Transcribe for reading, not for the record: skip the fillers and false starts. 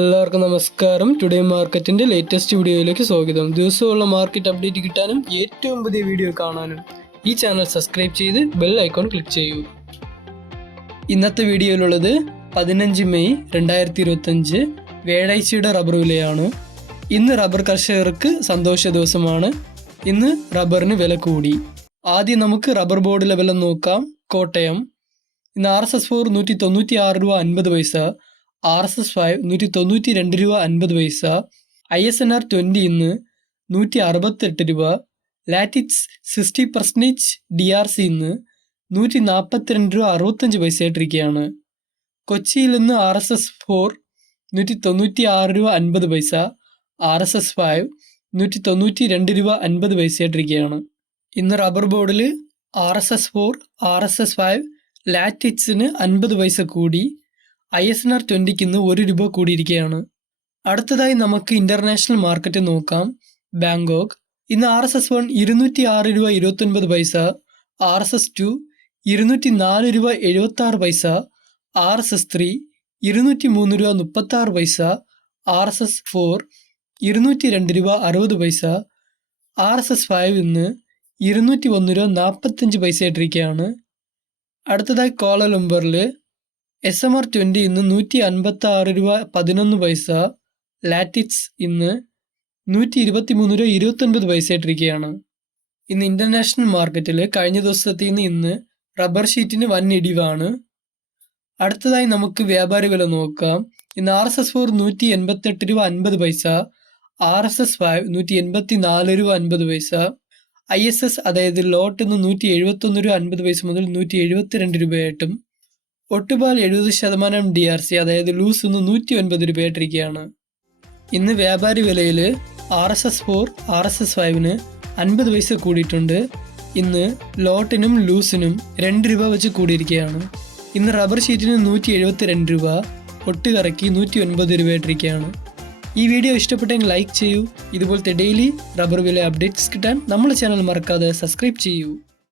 എല്ലാവർക്കും നമസ്കാരം. ടുഡേ മാർക്കറ്റിന്റെ ലേറ്റസ്റ്റ് വീഡിയോയിലേക്ക് സ്വാഗതം. ദിവസമുള്ള മാർക്കറ്റ് അപ്ഡേറ്റ് കിട്ടാനും ഏറ്റവും പുതിയ വീഡിയോ കാണാനും ഈ ചാനൽ സബ്സ്ക്രൈബ് ചെയ്ത് ബെൽ ഐക്കോൺ ക്ലിക്ക് ചെയ്യൂ. ഇന്നത്തെ വീഡിയോയിലുള്ളത് 15 മെയ് 2025 വ്യാഴാഴ്ചയുടെ റബ്ബർ വിലയാണ്. ഇന്ന് റബ്ബർ കർഷകർക്ക് സന്തോഷ ദിവസമാണ്. ഇന്ന് റബ്ബറിന് വില കൂടി. ആദ്യം നമുക്ക് റബ്ബർ ബോർഡിലെ വില നോക്കാം. കോട്ടയം ഇന്ന് RSS4 196 രൂപ 50 പൈസ, RSS5 192 രൂപ 50 പൈസ, ISNR 20 ഇന്ന് 168 രൂപ, ലാറ്റിക്സ് 60% DRC ഇന്ന് 142 രൂപ 65 പൈസ ആയിട്ടിരിക്കുകയാണ്. കൊച്ചിയിൽ ഇന്ന് RSS4 196 രൂപ 50 പൈസ, RSS5 192 രൂപ 50 പൈസ ആയിട്ടിരിക്കുകയാണ്. ഇന്ന് റബ്ബർ ബോർഡിൽ RSS4 RSS5 ലാറ്റിക്സിന് 50 പൈസ കൂടി, ISNR 20 ഇന്ന് 1 രൂപ കൂടിയിരിക്കുകയാണ്. അടുത്തതായി നമുക്ക് ഇന്റർനാഷണൽ മാർക്കറ്റ് നോക്കാം. ബാങ്കോക്ക് ഇന്ന് RSS1 206 രൂപ 29 പൈസ, RSS2 204 രൂപ 76 പൈസ, RSS3 203 രൂപ 36 പൈസ, RSS4 202 രൂപ 60 പൈസ, RSS5 ഇന്ന് 201 രൂപ 45 പൈസ ആയിട്ടിരിക്കുകയാണ്. അടുത്തതായി കോലാലംപൂരിൽ SMR 20 ഇന്ന് 156 രൂപ 11 പൈസ, ലാറ്റിക്സ് ഇന്ന് 123 രൂപ 29 പൈസ ആയിട്ടിരിക്കുകയാണ്. ഇന്ന് ഇന്റർനാഷണൽ മാർക്കറ്റിൽ കഴിഞ്ഞ ദിവസത്തിൽ നിന്ന് ഇന്ന് റബ്ബർ ഷീറ്റിന് വൻ ഇടിവാണ്. അടുത്തതായി നമുക്ക് വ്യാപാരി വില നോക്കാം. ഇന്ന് RSS4 188 രൂപ 50 പൈസ, RSS5 184 രൂപ 50 പൈസ, ISS അതായത് ലോട്ട് ഇന്ന് 171 രൂപ 50 പൈസ മുതൽ 172 രൂപയായിട്ടും, ഒട്ടുപാൽ 70% DRC അതായത് ലൂസ് ഇന്ന് 109 രൂപയായിട്ടിരിക്കുകയാണ്. ഇന്ന് വ്യാപാരി വിലയിൽ RSS4 RSS5 50 പൈസ കൂടിയിട്ടുണ്ട്. ഇന്ന് ലോട്ടിനും ലൂസിനും 2 രൂപ വെച്ച് കൂടിയിരിക്കുകയാണ്. ഇന്ന് റബ്ബർ ഷീറ്റിന് 172 രൂപ, ഒട്ടുകറക്കി 109 രൂപയായിട്ടിരിക്കുകയാണ്. ഈ വീഡിയോ ഇഷ്ടപ്പെട്ടെങ്കിൽ ലൈക്ക് ചെയ്യൂ. ഇതുപോലത്തെ ഡെയിലി റബ്ബർ വില അപ്ഡേറ്റ്സ് കിട്ടാൻ നമ്മുടെ ചാനൽ മറക്കാതെ സബ്സ്ക്രൈബ് ചെയ്യൂ.